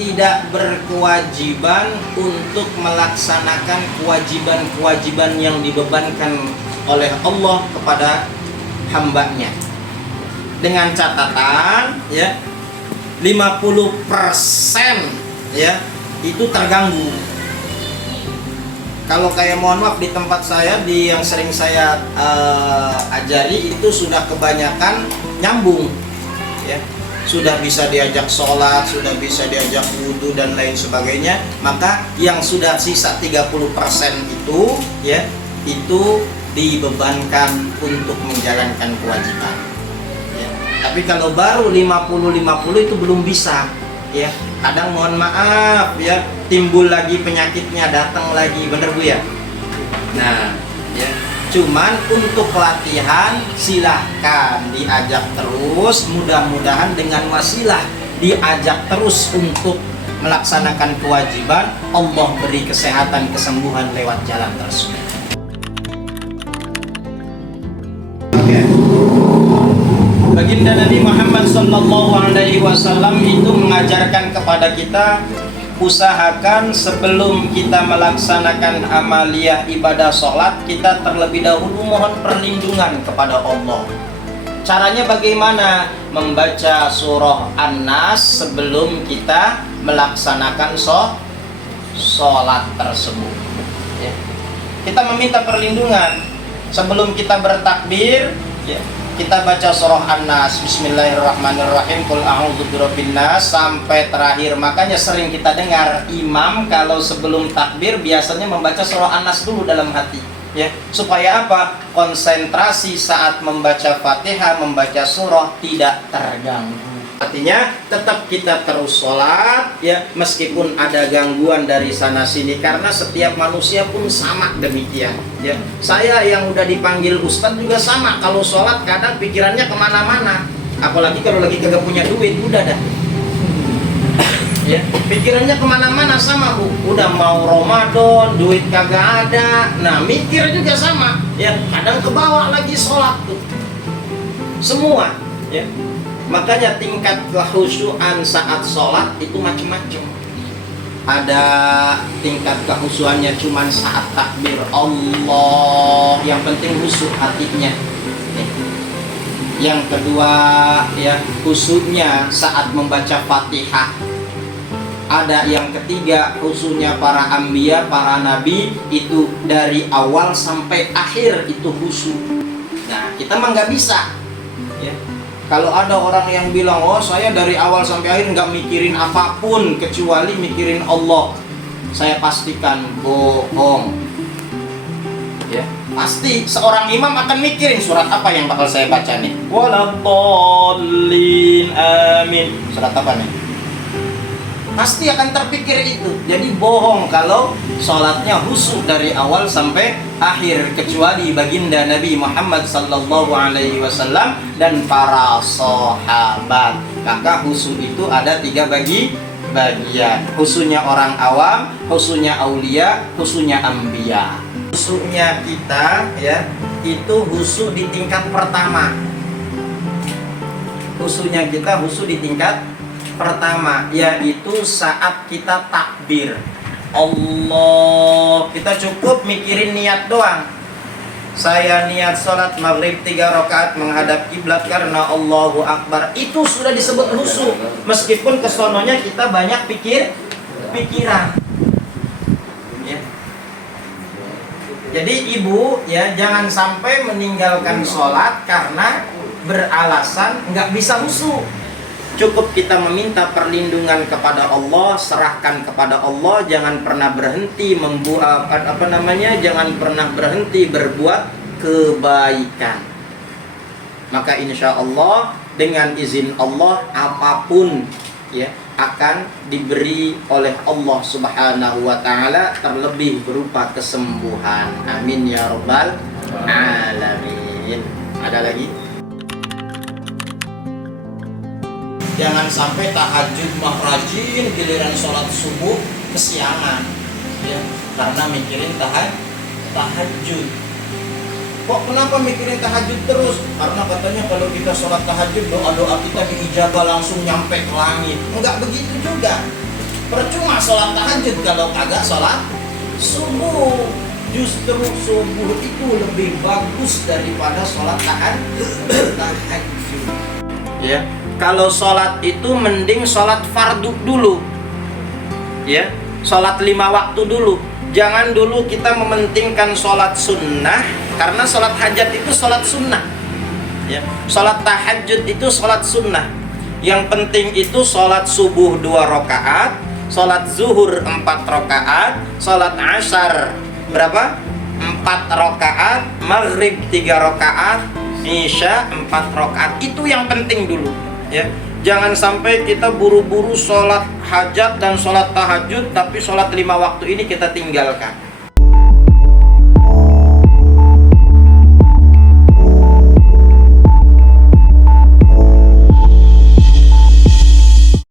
tidak berkewajiban untuk melaksanakan kewajiban-kewajiban yang dibebankan oleh Allah kepada hambanya. Dengan catatan ya 50% ya itu terganggu. Kalau kayak mohon maaf di tempat saya yang sering saya ajari itu sudah kebanyakan nyambung ya. Sudah bisa diajak sholat, sudah bisa diajak wudhu dan lain sebagainya, maka yang sudah sisa 30% itu ya itu dibebankan untuk menjalankan kewajiban ya. Tapi kalau baru 50-50 itu belum bisa ya. Kadang mohon maaf ya timbul lagi penyakitnya, datang lagi, bener Bu ya. Nah ya, cuman untuk latihan silahkan diajak terus, mudah-mudahan dengan wasilah diajak terus untuk melaksanakan kewajiban, Allah beri kesehatan, kesembuhan lewat jalan tersebut. Baginda Nabi Muhammad SAW itu mengajarkan kepada kita, usahakan sebelum kita melaksanakan amaliyah ibadah sholat, kita terlebih dahulu mohon perlindungan kepada Allah. Caranya bagaimana? Membaca surah An-Nas sebelum kita melaksanakan sholat tersebut ya. Kita meminta perlindungan sebelum kita bertakbir ya. Kita baca surah An-Nas, Bismillahirrahmanirrahim, Qul a'udzu birabbin nas sampai terakhir. Makanya sering kita dengar imam kalau sebelum takbir biasanya membaca surah An-Nas dulu dalam hati ya. Supaya apa? Konsentrasi saat membaca Fatihah, membaca surah tidak terganggu. Artinya tetap kita terus sholat ya, meskipun ada gangguan dari sana sini, karena setiap manusia pun sama demikian ya. Saya yang udah dipanggil ustadz juga sama, kalau sholat kadang pikirannya kemana-mana, apalagi kalau lagi kagak punya duit, udah dah ya, pikirannya kemana-mana sama Bu. Udah mau Ramadan, duit kagak ada, nah mikir juga sama ya, kadang kebawa lagi sholat tuh semua ya. Makanya tingkat kehusuan saat sholat itu macam-macam. Ada tingkat kehusuannya cuman saat takbir Allah, yang penting khusyuk hatinya. Yang kedua ya, khusyuknya saat membaca Fatihah. Ada yang ketiga, khusyuknya para anbiya, para nabi itu dari awal sampai akhir itu khusyuk. Nah, kita mah nggak bisa ya. Kalau ada orang yang bilang, oh saya dari awal sampai akhir nggak mikirin apapun kecuali mikirin Allah, saya pastikan bohong ya. Pasti seorang imam akan mikirin surat apa yang bakal saya baca nih, waladhdallin amin, surat apa nih, pasti akan terpikir itu. Jadi bohong kalau sholatnya khusyuk dari awal sampai akhir, kecuali baginda Nabi Muhammad SAW dan para sahabat. Maka khusyuk itu ada 3 bagian. Khusyuknya orang awam, khusyuknya aulia, khusyuknya anbiya. Khusyuknya kita ya, itu khusyuk di tingkat pertama. Khusyuknya kita khusyuk di tingkat pertama, yaitu saat kita takbir Allah. Kita cukup mikirin niat doang. Saya niat sholat maghrib 3 rakaat menghadap kiblat karena Allahu Akbar. Itu sudah disebut khusyuk. Meskipun kesononya kita banyak pikiran ya. Jadi ibu ya, jangan sampai meninggalkan sholat karena beralasan nggak bisa khusyuk. Cukup kita meminta perlindungan kepada Allah, serahkan kepada Allah, jangan pernah berhenti jangan pernah berhenti berbuat kebaikan. Maka insya Allah dengan izin Allah apapun ya akan diberi oleh Allah Subhanahu wa taala, terlebih berupa kesembuhan. Amin ya rabbal alamin. Ada lagi? Jangan sampai tahajud mah rajin, giliran sholat subuh kesiangan ya, karena mikirin tahajud. Kok kenapa mikirin tahajud terus? Karena katanya kalau kita sholat tahajud, doa-doa kita diijabah langsung nyampe ke langit. Enggak begitu juga. Percuma sholat tahajud kalau kagak sholat subuh. Justru subuh itu lebih bagus daripada sholat tahajud. Ya, kalau sholat itu mending sholat fardu dulu. Ya, sholat 5 waktu dulu. Jangan dulu kita mementingkan sholat sunnah, karena sholat hajat itu sholat sunnah. Ya, sholat tahajud itu sholat sunnah. Yang penting itu sholat subuh 2 rakaat, sholat zuhur 4 rakaat, sholat asar berapa? 4 rakaat, maghrib 3 rakaat, isya 4 rakaat. Itu yang penting dulu. Ya, jangan sampai kita buru-buru sholat hajat dan sholat tahajud, tapi sholat 5 waktu ini kita tinggalkan.